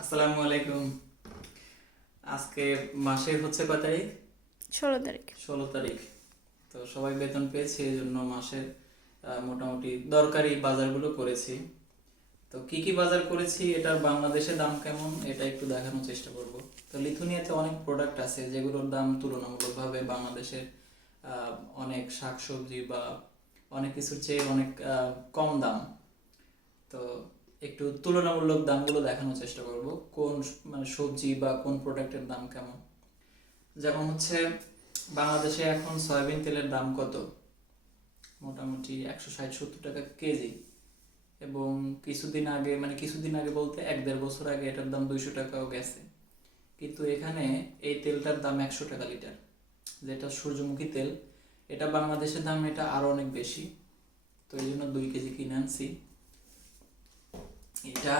আসসালামু আলাইকুম। আজকে মাসের হচ্ছে কয় তারিখ? 16 তারিখ। 16 তারিখ। তো সবাই বেতন পেয়েছে, এই জন্য মাসের মোটামুটি দরকারি বাজারগুলো করেছি। তো কি কি বাজার করেছি, এটার বাংলাদেশে দাম কেমন এটা একটু দেখানোর চেষ্টা করব। তো লিথুনিয়াতে অনেক প্রোডাক্ট আছে যেগুলোর দাম তুলনামূলকভাবে বাংলাদেশের অনেক শাকসবজি বা অনেক কিছুর চেয়ে অনেক কম দাম। তো একটু তুলনামূলক দামগুলো দেখানোর চেষ্টা করব, কোন মানে সবজি বা কোন প্রোডাক্টের দাম কেমন। যেমন হচ্ছে বাংলাদেশে এখন সয়াবিন তেলের দাম কত? মোটামুটি 160-170 টাকা কেজি। এবং কিছুদিন আগে বলতে 1-1.5 বছর আগে এটার দাম 200 টাকাও গেছে। কিন্তু এখানে এই তেলটার দাম 100 টাকা লিটার, যেটা সূর্যমুখী তেল। এটা বাংলাদেশের দাম এটা আরো অনেক বেশি। তো এই জন্য 2 কেজি কিনে আনছি। এটা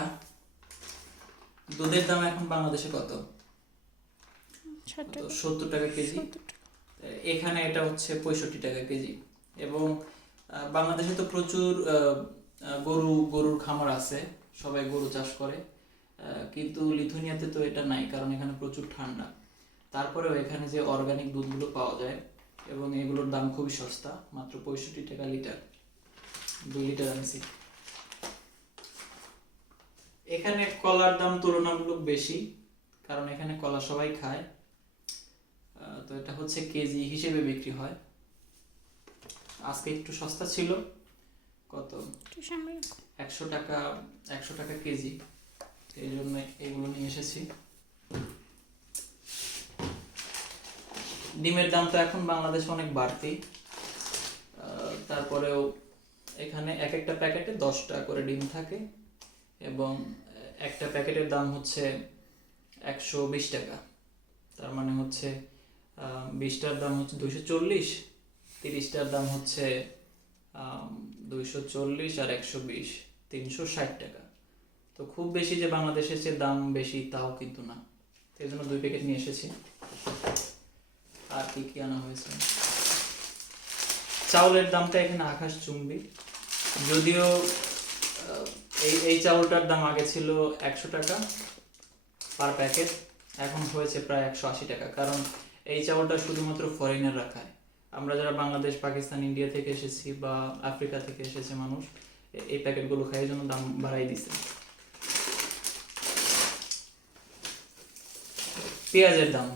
দুধের দাম এখন বাংলাদেশে কত? 60 টাকা। 70 টাকা কেজি। 70 টাকা। এখানে এটা হচ্ছে 65 টাকা কেজি। এবং বাংলাদেশে তো প্রচুর গরুর খামার আছে, সবাই গরু চাষ করে। কিন্তু লিথুনিয়াতে তো এটা নাই, কারণ এখানে প্রচুর ঠান্ডা। তারপরেও এখানে যে অর্গানিক দুধগুলো পাওয়া যায় এবং এগুলোর দাম খুবই সস্তা, মাত্র 65 টাকা লিটার। 2 লিটার আনছি। এখানে কলার দাম তুলনামূলক বেশি, কারণ এখানে কলা সবাই খায়। তো এটা হচ্ছে কেজি হিসেবে বিক্রি হয়। আজকে একটু সস্তা ছিল। কত? একটু সামনে রাখো। 100 টাকা, 100 টাকা কেজি। এই জন্য এগুলো নিয়ে এসেছি। ডিমের দাম তো এখন বাংলাদেশে অনেক বাড়তি। তারপরেও এখানে এক একটা প্যাকেটে 10টা করে ডিম থাকে এবং একটা প্যাকেটের দাম হচ্ছে 120 টাকা। তার মানে হচ্ছে 20টার দাম হচ্ছে 240, 30টার দাম হচ্ছে 240 আর 120, 360 টাকা। তো খুব বেশি যে বাংলাদেশের যে দাম বেশি তাও কিন্তু না। এই জন্য 2 প্যাকেট নিয়ে এসেছি। আর কি কি আনা হয়েছে? চাউলের দামটা এখানে আকাশচুম্বী। যদিও এই এই চাউলটার দাম আগে ছিল 100 টাকা পার প্যাকেট, এখন হয়েছে প্রায় 180 টাকা। কারণ এই চাউলটা শুধুমাত্র ফরেনাররা খায়। আমরা যারা বাংলাদেশ, পাকিস্তান, ইন্ডিয়া থেকে এসেছি বা আফ্রিকা থেকে এসেছে মানুষ, এই প্যাকেটগুলো খায়, এই জন্য দাম বাড়াই দিছে। পেঁয়াজের দাম,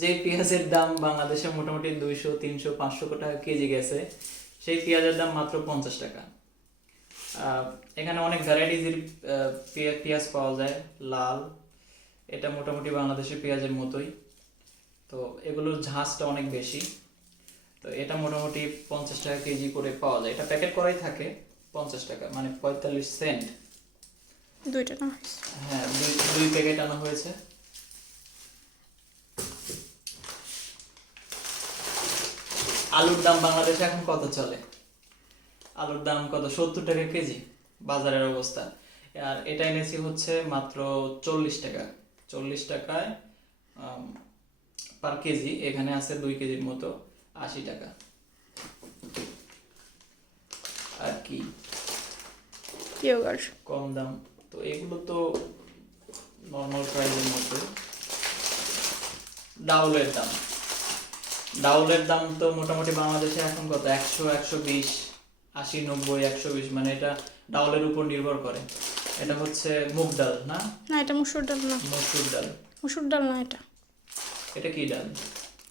যে পেঁয়াজের দাম বাংলাদেশে মোটামুটি 200, 300, 500 টাকা কেজি গেছে, সেই পেঁয়াজের দাম মাত্র 50 টাকা। এখানে অনেক ভ্যারাইটিজের পেঁয়াজ পাওয়া যায়। লাল, এটা মোটামুটি বাংলাদেশের পেঁয়াজের মতোই। তো এগুলোর ঝাঁজটা অনেক বেশি। তো এটা মোটামুটি 50 টাকা কেজি করে পাওয়া যায়। এটা প্যাকেট করাই থাকে 50 টাকা, মানে 45 সেন্ট। 2টা না হয়েছে। হ্যাঁ, দুই প্যাকেট আনা হয়েছে। আলুর দাম বাংলাদেশে এখন কত চলে? আলুর দাম কত? 70 টাকা কেজি বাজারের অবস্থা। আর এটা এনেছি হচ্ছে মাত্র 40 টাকা। 40 টাকায় পার কেজি। এখানে আছে 2 কেজির মতো, 80 টাকা। আর কি ইয়োগার্ট। কম দাম? তো এগুলো তো নর্মাল প্রাইসের মধ্যে। ডাউলের দাম, ডাউলের দাম তো মোটামুটি বাংলাদেশে এখন কত? 100, 120, 80, 90, 120, মানে এটা ডাউলের উপর নির্ভর করে। এটা হচ্ছে মুগ ডাল না? না, এটা মসুর ডাল না। মসুর ডাল। মসুর ডাল না, এটা এটা কি ডাল?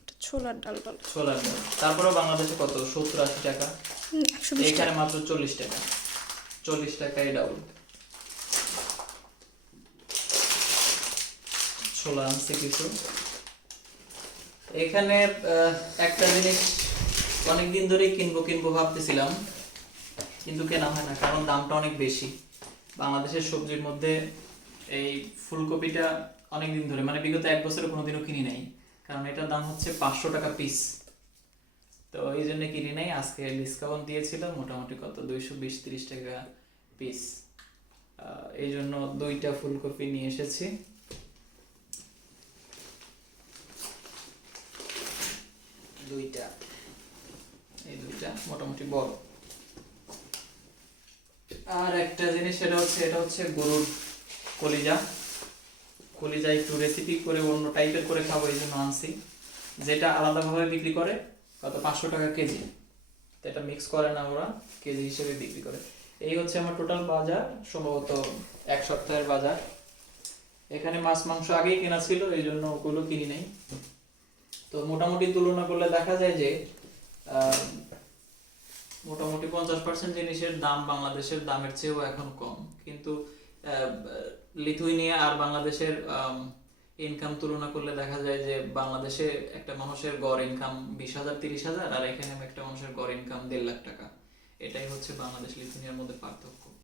এটা ছোলার ডাল বলে। ছোলার ডাল। তারপরেও বাংলাদেশে কত? 70-80 টাকা। 120 এখানে টাকা। মাত্র 40 টাকা। 40 টাকায় ডাউল। ছোলা আনছে কিছু। এখানে একটা জিনিস অনেকদিন ধরেই কিনবো ভাবতেছিলাম, কিন্তু কেনা হয় না, কারণ দামটা অনেক বেশি। বাংলাদেশের সবজির মধ্যে এই ফুলকপিটা অনেকদিন ধরে, মানে বিগত 1 বছরে কোনোদিনও কিনি নাই, কারণ এটার দাম হচ্ছে 500 টাকা পিস। তো এই জন্য কিনি নাই। আজকে ডিসকাউন্ট দিয়েছিল, মোটামুটি কত? 220-30 টাকা পিস। এই জন্য 2টা ফুলকপি নিয়ে এসেছি। এই 2টা মোটামুটি বড়। আর একটা জিনিস, এটা হচ্ছে গরুর কলিজা। কলিজা একটু রেসিপি করে অন্য টাইপের করে খাবো এই জন্য আনছি, যেটা আলাদাভাবে বিক্রি করে কত 500 টাকা কেজি। তো এটা মিক্স করে না, ওরা কেজি হিসেবে বিক্রি করে। এই হচ্ছে আমার টোটাল বাজার, সম্ভবত 1 সপ্তাহের বাজার। এখানে মাছ মাংস আগেই কেনা ছিল, এই জন্য ওগুলো কিনি নাই। তো মোটামুটি তুলনা করলে দেখা যায় যে আহ, মোটামুটি 50% জিনিসের দাম বাংলাদেশের দামের চেয়েও এখন কম। কিন্তু লিথুয়ানিয়া আর বাংলাদেশের ইনকাম তুলনা করলে দেখা যায় যে বাংলাদেশে একটা মানুষের গড় ইনকাম 20,000 30,000, আর এখানে একটা মানুষের গড় ইনকাম 1.5 লাখ টাকা। এটাই হচ্ছে বাংলাদেশ লিথুয়ানিয়ার মধ্যে পার্থক্য।